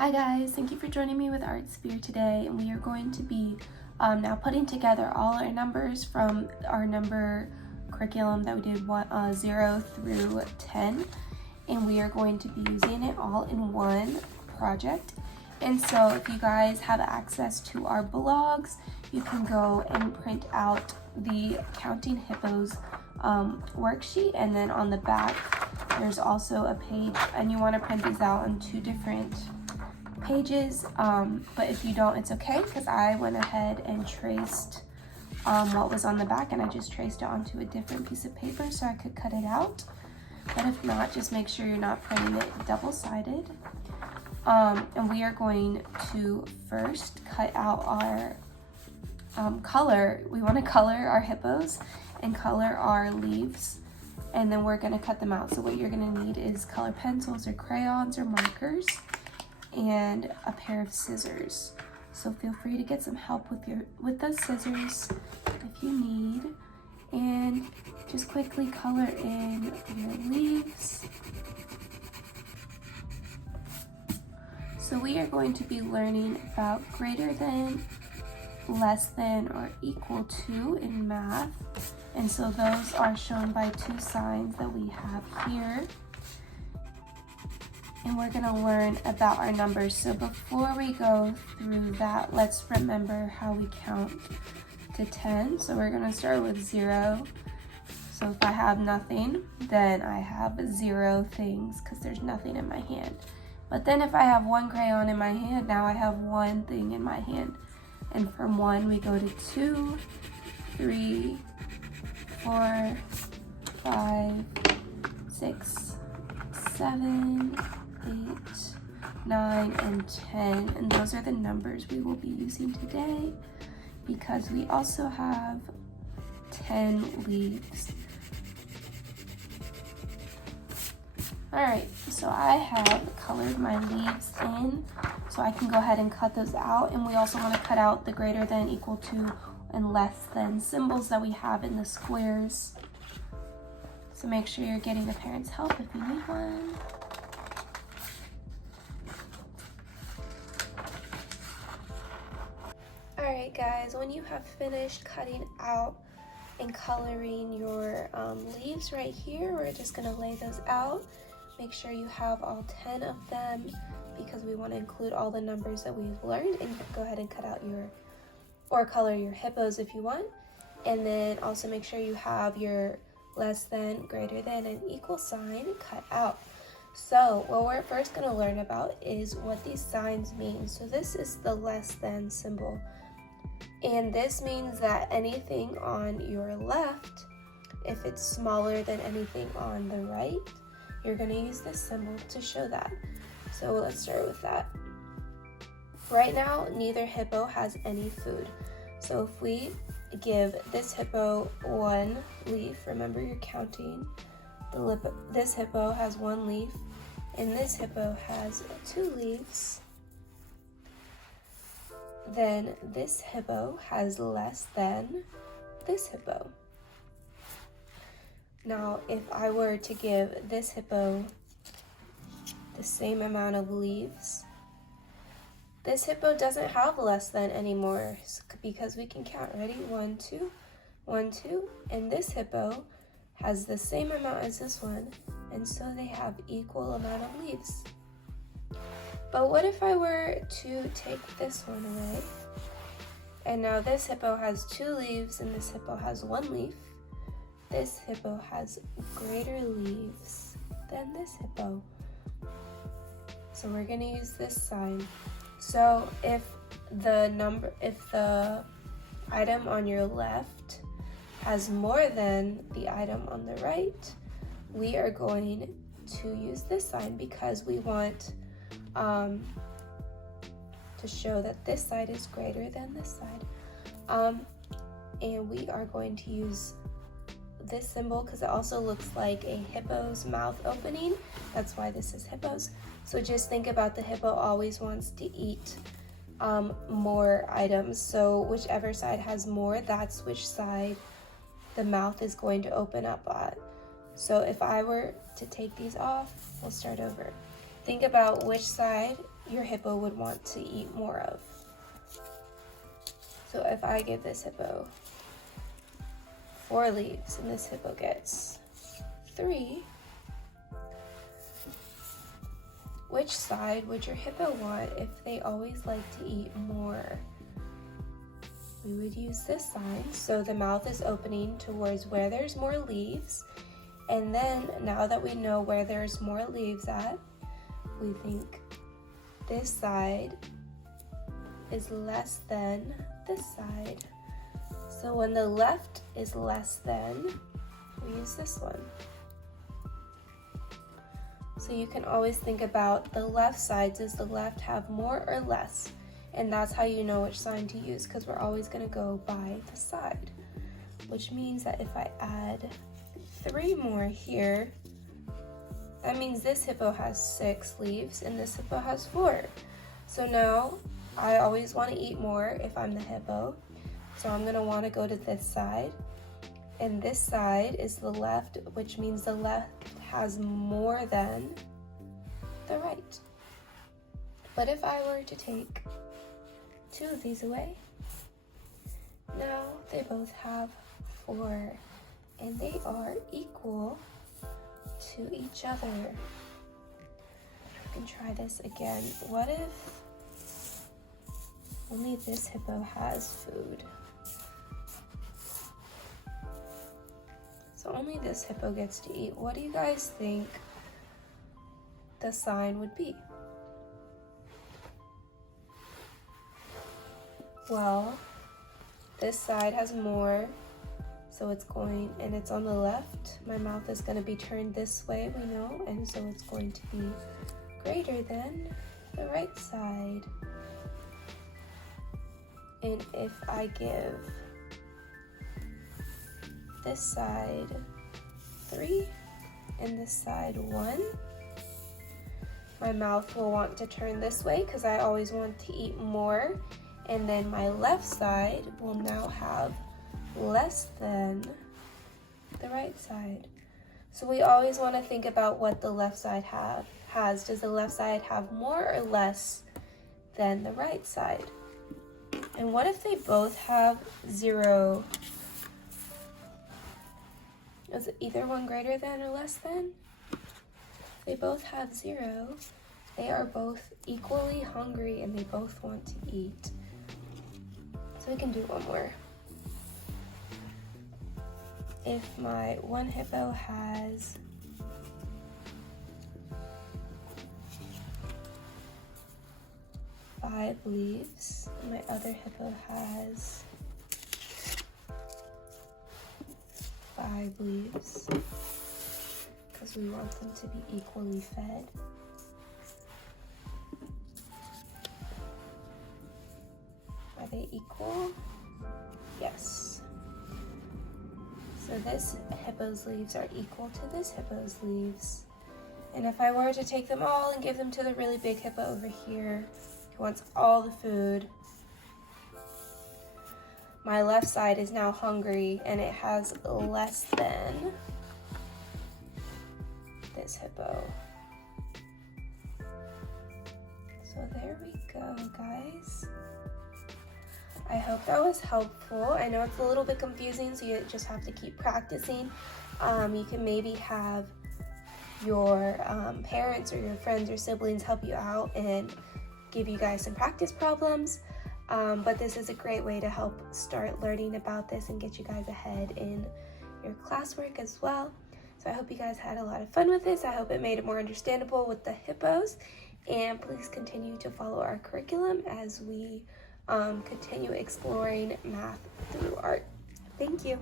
Hi guys, thank you for joining me with Art Sphere today, and we are going to be now putting together all our numbers from our number curriculum that we did 0 through 10, and we are going to be using it all in one project. And so if you guys have access to our blogs, you can go and print out the Counting Hippos worksheet, and then on the back there's also a page, and you want to print these out on two different pages, but if you don't, it's okay, because I went ahead and traced what was on the back, and I just traced it onto a different piece of paper so I could cut it out. But if not, just make sure you're not printing it double-sided. And we are going to first cut out our color. We want to color our hippos and color our leaves, and then we're going to cut them out. So what you're going to need is color pencils or crayons or markers and a pair of scissors. So feel free to get some help with those scissors if you need, and just quickly color in your leaves. So we are going to be learning about greater than, less than, or equal to in math, and so those are shown by two signs that we have here. And we're going to learn about our numbers. So before we go through that, let's remember how we count to 10. So we're going to start with 0. So if I have nothing, then I have 0 things because there's nothing in my hand. But then if I have 1 crayon in my hand, now I have 1 thing in my hand. And from 1 we go to 2, 3, 4, 5, 6, 7, 8, 9, and 10, and those are the numbers we will be using today, because we also have 10 leaves. Alright, so I have colored my leaves in, so I can go ahead and cut those out, and we also want to cut out the greater than, equal to, and less than symbols that we have in the squares. So make sure you're getting a parent's help if you need one. Alright guys, when you have finished cutting out and coloring your leaves right here, we're just going to lay those out. Make sure you have all 10 of them, because we want to include all the numbers that we've learned, and you can go ahead and cut out or color your hippos if you want. And then also make sure you have your less than, greater than, and equal sign cut out. So what we're first going to learn about is what these signs mean. So this is the less than symbol, and this means that anything on your left, if it's smaller than anything on the right, you're going to use this symbol to show that. So let's start with that. Right now, neither hippo has any food. So if we give this hippo 1 leaf, remember you're counting, this hippo has 1 leaf, and this hippo has 2 leaves, then this hippo has less than this hippo. Now, if I were to give this hippo the same amount of leaves, this hippo doesn't have less than anymore, because we can count. Ready? 1, 2, 1, 2, and this hippo has the same amount as this one, and so they have equal amount of leaves. But what if I were to take this one away, and now this hippo has 2 leaves and this hippo has 1 leaf? This hippo has greater leaves than this hippo. So we're going to use this sign. So if the item on your left has more than the item on the right, we are going to use this sign, because we want to show that this side is greater than this side. And we are going to use this symbol because it also looks like a hippo's mouth opening. That's why this is hippos. So just think about the hippo always wants to eat more items. So whichever side has more, that's which side the mouth is going to open up at. So if I were to take these off, we'll start over. Think about which side your hippo would want to eat more of. So if I give this hippo 4 leaves and this hippo gets 3, which side would your hippo want if they always like to eat more? We would use this sign, so the mouth is opening towards where there's more leaves, and then now that we know where there's more leaves at, we think this side is less than this side. So when the left is less than, we use this one. So you can always think about the left side. Does the left have more or less? And that's how you know which sign to use, because we're always going to go by the side. Which means that if I add 3 more here, that means this hippo has 6 leaves and this hippo has 4. So now I always want to eat more if I'm the hippo. So I'm going to want to go to this side. And this side is the left, which means the left has more than the right. But if I were to take 2 of these away, now they both have 4, and they are equal to each other. We can try this again. What if only this hippo has food? So only this hippo gets to eat. What do you guys think the sign would be? Well, this side has more, so it's going, and it's on the left. My mouth is going to be turned this way, we know, and so it's going to be greater than the right side. And if I give this side 3 and this side 1, my mouth will want to turn this way because I always want to eat more, and then my left side will now have less than the right side. So we always want to think about what the left side has. Does the left side have more or less than the right side? And what if they both have 0? Is either one greater than or less than? If they both have 0, they are both equally hungry and they both want to eat. So we can do one more. If my one hippo has 5 leaves, and my other hippo has 5 leaves, because we want them to be equally fed. Are they equal? Yes. So this hippo's leaves are equal to this hippo's leaves. And if I were to take them all and give them to the really big hippo over here, who wants all the food, my left side is now hungry and it has less than this hippo. So there we go, guys. I hope that was helpful. I know it's a little bit confusing, so you just have to keep practicing. You can maybe have your parents or your friends or siblings help you out and give you guys some practice problems. But this is a great way to help start learning about this and get you guys ahead in your classwork as well. So I hope you guys had a lot of fun with this. I hope it made it more understandable with the hippos. And please continue to follow our curriculum as we continue exploring math through art. Thank you.